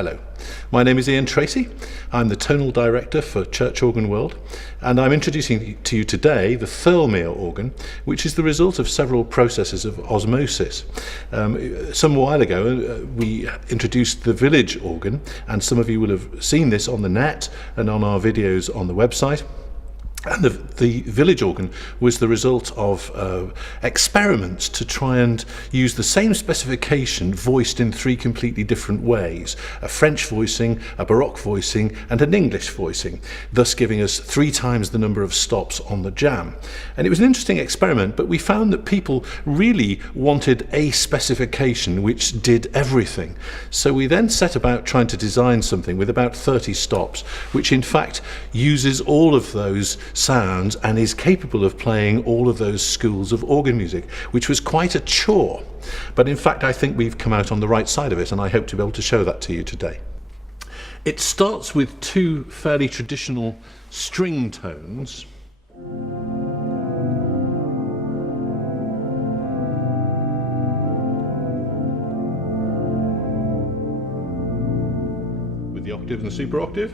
Hello, my name is Ian Tracey. I'm the Tonal Director for Church Organ World, and I'm introducing to you today the Thirlmere organ, which is the result of several processes of osmosis. Some while ago we introduced the village organ, and some of you will have seen this on the net and on our videos on the website. And the village organ was the result of experiments to try and use the same specification voiced in three completely different ways: a French voicing, a Baroque voicing and an English voicing, thus giving us 3 times the number of stops on the jam. And it was an interesting experiment, but we found that people really wanted a specification which did everything. So we then set about trying to design something with about 30 stops, which in fact uses all of those sounds and is capable of playing all of those schools of organ music, which was quite a chore. But in fact, I think we've come out on the right side of it, and I hope to be able to show that to you today. It starts with 2 fairly traditional string tones. With the octave and the super octave.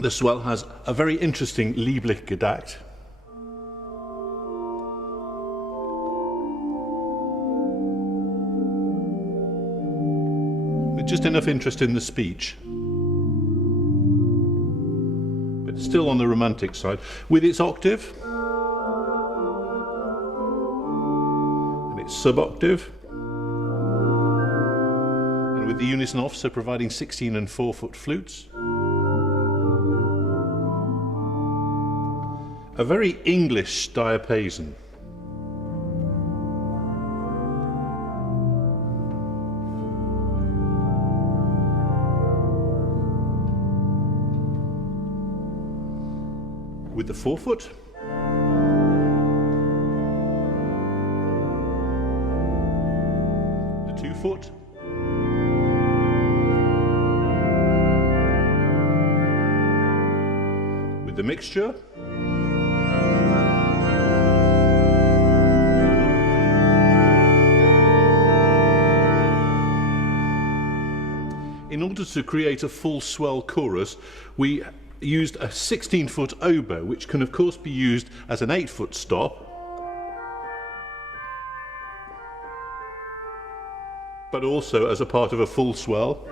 The swell has a very interesting Lieblich Gedakt. With just enough interest in the speech, but still on the romantic side, with its octave and its sub-octave, and with the unison off, so providing 16 and 4-foot flutes. A very English diapason. With the 4-foot. The 2-foot. With the mixture. In order to create a full swell chorus, we used a 16-foot oboe, which can of course be used as an 8-foot stop, but also as a part of a full swell.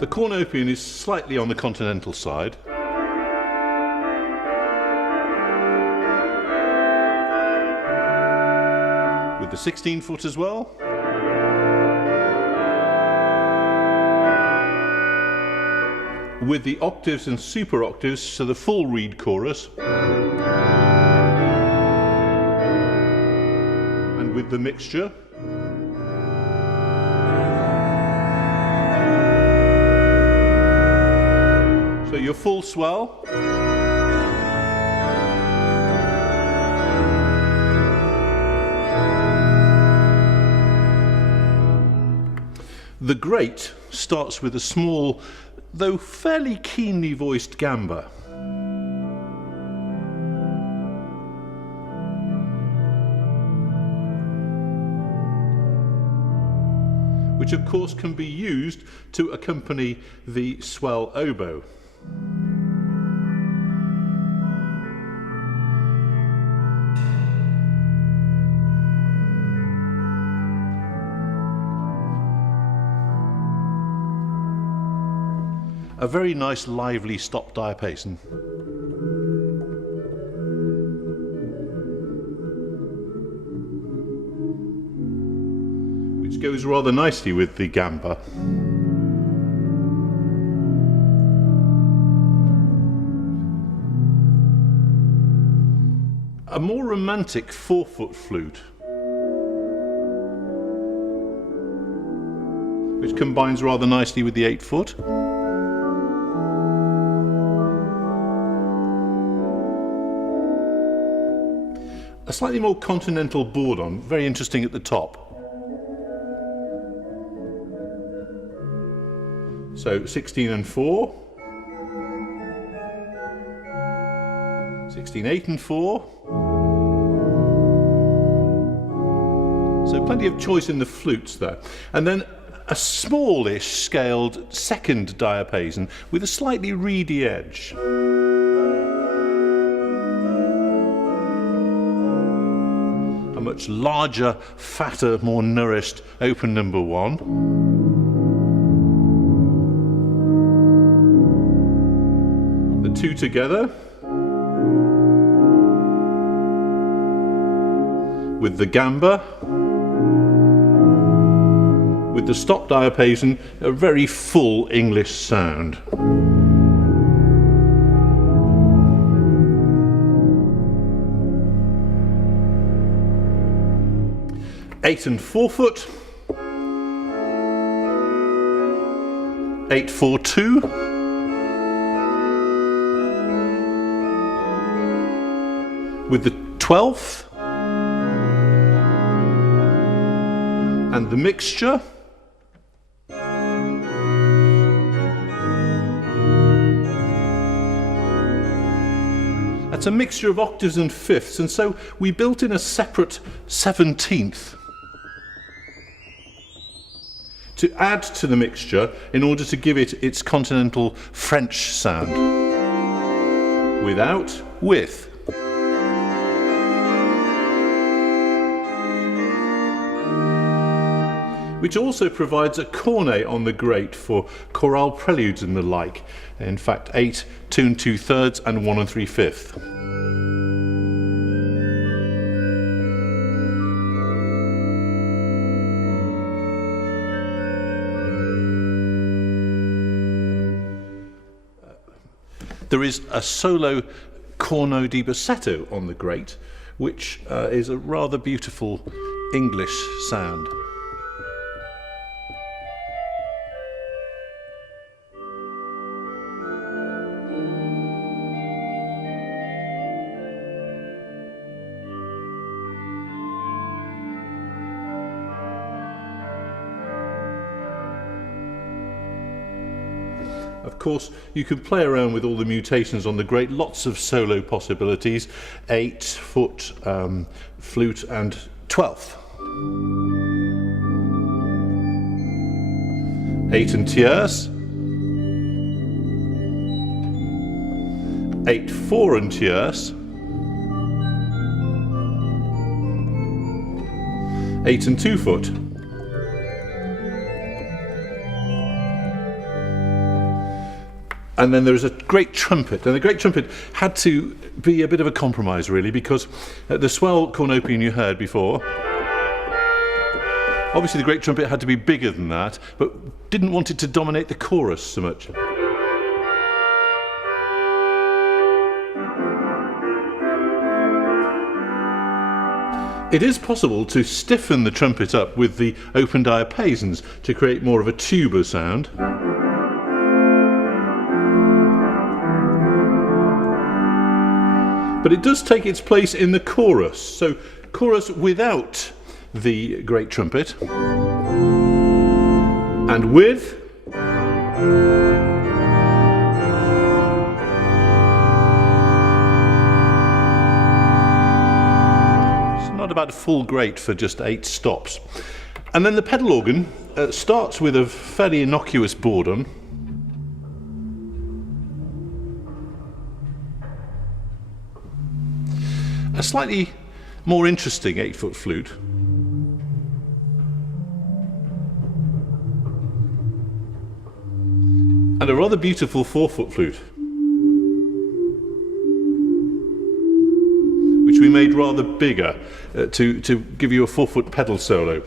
The cornopian is slightly on the continental side. The 16-foot as well. With the octaves and super octaves, so the full reed chorus. And with the mixture. So your full swell. The great starts with a small, though fairly keenly voiced gamba. Which of course can be used to accompany the swell oboe. A very nice lively stop diapason. Which goes rather nicely with the gamba. A more romantic 4-foot flute, which combines rather nicely with the 8-foot. A slightly more continental bourdon, very interesting at the top. So 16 and 4, 16, 8 and 4. So plenty of choice in the flutes there. And then a smallish scaled second diapason with a slightly reedy edge. A much larger, fatter, more nourished open number 1. The two together with the gamba, with the stop diapason, a very full English sound. Eight and 4 foot, 8, 4, 2, with the 12th and the mixture. That's a mixture of octaves and fifths, and so we built in a separate 17th to add to the mixture in order to give it its continental French sound. Without, with. Which also provides a cornet on the grate for chorale preludes and the like. In fact, 8, 2 2/3 and 1 3/5. There is a solo corno di bassetto on the grate, which is a rather beautiful English sound. Of course, you can play around with all the mutations on the grate, lots of solo possibilities, 8 foot, flute and 12th. 8 and tierce, 8, 4 and tierce, 8 and 2 foot. And then there's a great trumpet, and the great trumpet had to be a bit of a compromise really, because the swell cornopian you heard before, obviously the great trumpet had to be bigger than that, but didn't want it to dominate the chorus so much. It is possible to stiffen the trumpet up with the open diapasons to create more of a tuba sound. But it does take its place in the chorus, so chorus without the great trumpet, and with, it's not about a full great for just 8 stops. And then the pedal organ starts with a fairly innocuous bourdon, a slightly more interesting 8-foot flute, and a rather beautiful 4-foot flute, which we made rather bigger to give you a 4-foot pedal solo.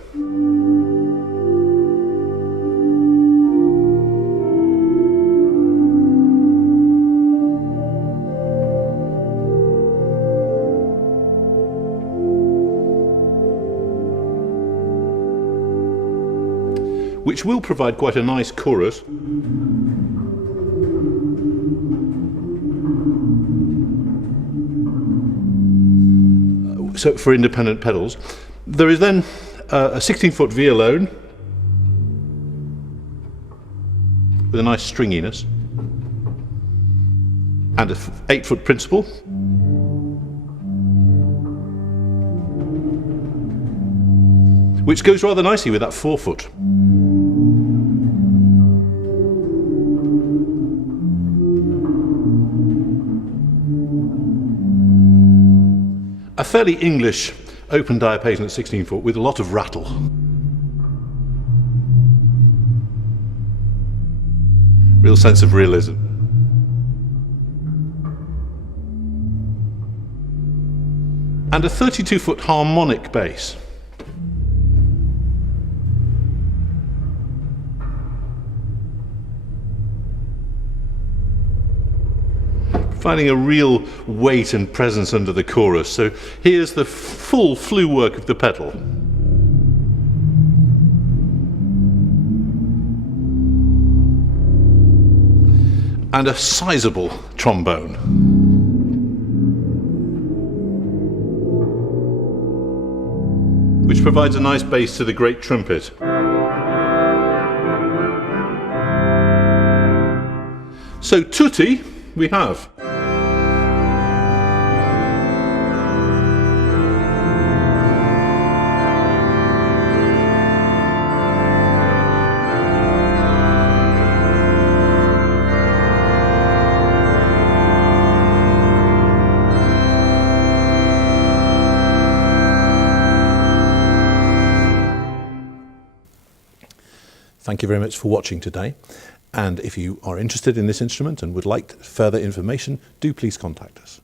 Which will provide quite a nice chorus. So for independent pedals. There is then a 16-foot violone, with a nice stringiness, and a 8-foot principal, which goes rather nicely with that 4-foot. A fairly English open diapason at 16-foot with a lot of rattle. Real sense of realism. And a 32-foot harmonic bass. Finding a real weight and presence under the chorus. So here's the full flue work of the pedal. And a sizable trombone. Which provides a nice bass to the great trumpet. So tutti we have. Thank you very much for watching today, and if you are interested in this instrument and would like further information, do please contact us.